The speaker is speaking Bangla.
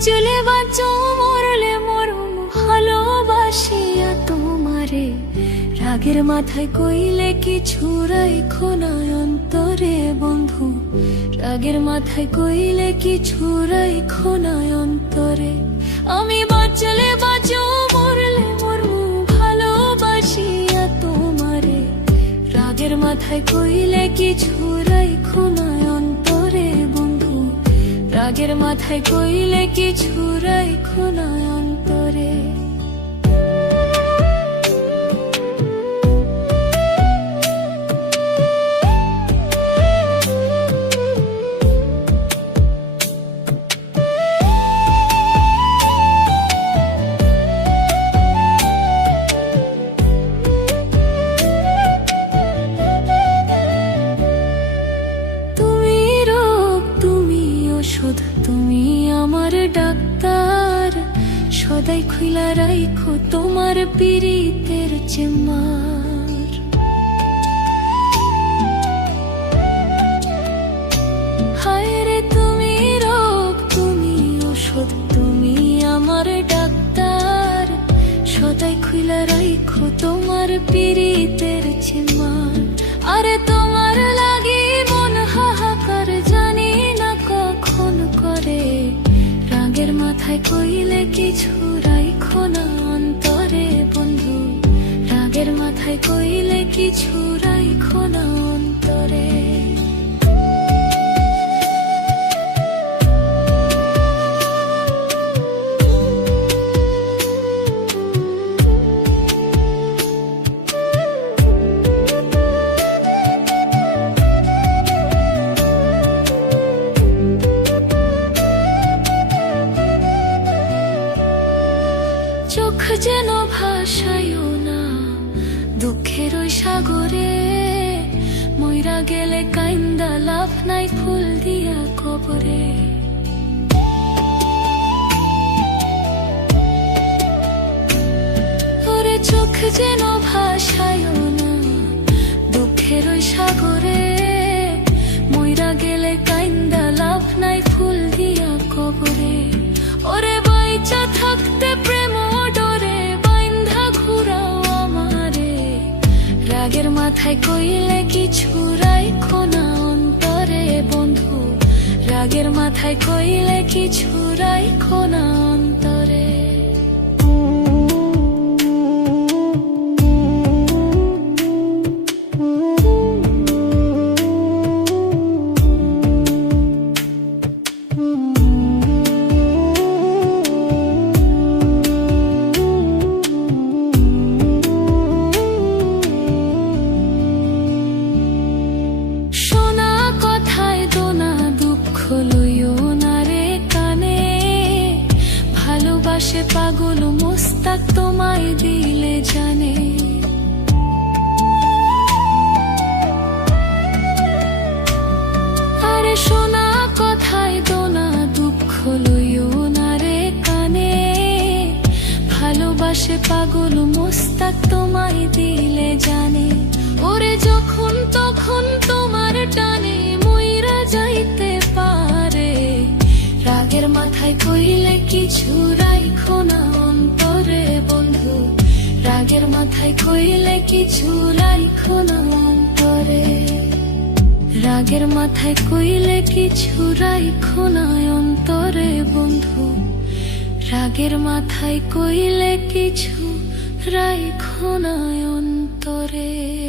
বাঁচলে বাঁচো, মরলে মরম, ভালোবাসিয়া তোমারে। রাগের মাথায় কইলে কি ছুরাই খোনায় অন্তরে, বন্ধু। রাগের মাথায় কইলে কি ছুরাই খোনায় অন্তরে। আমি বাঁচলে বাঁচো, মরলে মরম, ভালোবাসিয়া তোমারে। রাগের মাথায় কইলে কি ছুরাই খোনায় অন্তরে বন্ধু রাগের মাথায় কইলে কি সদাই খুইলা রাইখো তোমার পীড়িতের চেম্বার। হায় রে তুমি রোগ, তুমি ওষুধ তুমি আমার ডাক্তার। সদাই খুইলা রাইখো তোমার পীড়িতের চেম্বার। আরে তোমার লাগি মন হাহাকার, জানি না কখন করে। রাগের মাথায় কইলে কিছু অন্তরে বন্ধু রাগের মাথায় কইলে কিছু রাইখো না অন্তরে। দুঃখের ওই সাগরে, ময়রা গেলে কাইন্দা লাভ নাই ফুল দিয়া কবরে। চোখ যেন ভাষায় না, দুঃখের ওই সাগরে রাগের মাথায় কইলে কিছু রাইখো না অন্তরে বন্ধু। রাগের মাথায় কইলে কিছু রাইখো না ভালোবাসে পাগল মোস্তাক তোমায় দিলে জানে। আরে শোনা কথায় দোনা দুঃখ লইও না রে কানে। ভালোবাসে পাগল মোস্তাক তোমায় দিলে জানে। ওরে যখন তখন তোমার মাথায় কইলে কিছু রাইখো না অন্তরে বন্ধু। রাগের মাথায় কইলে কিছু রাইখো না অন্তরে। রাগের মাথায় কইলে কিছু রাইখো না অন্তরে বন্ধু। রাগের মাথায় কইলে কিছু রাইখো না অন্তরে।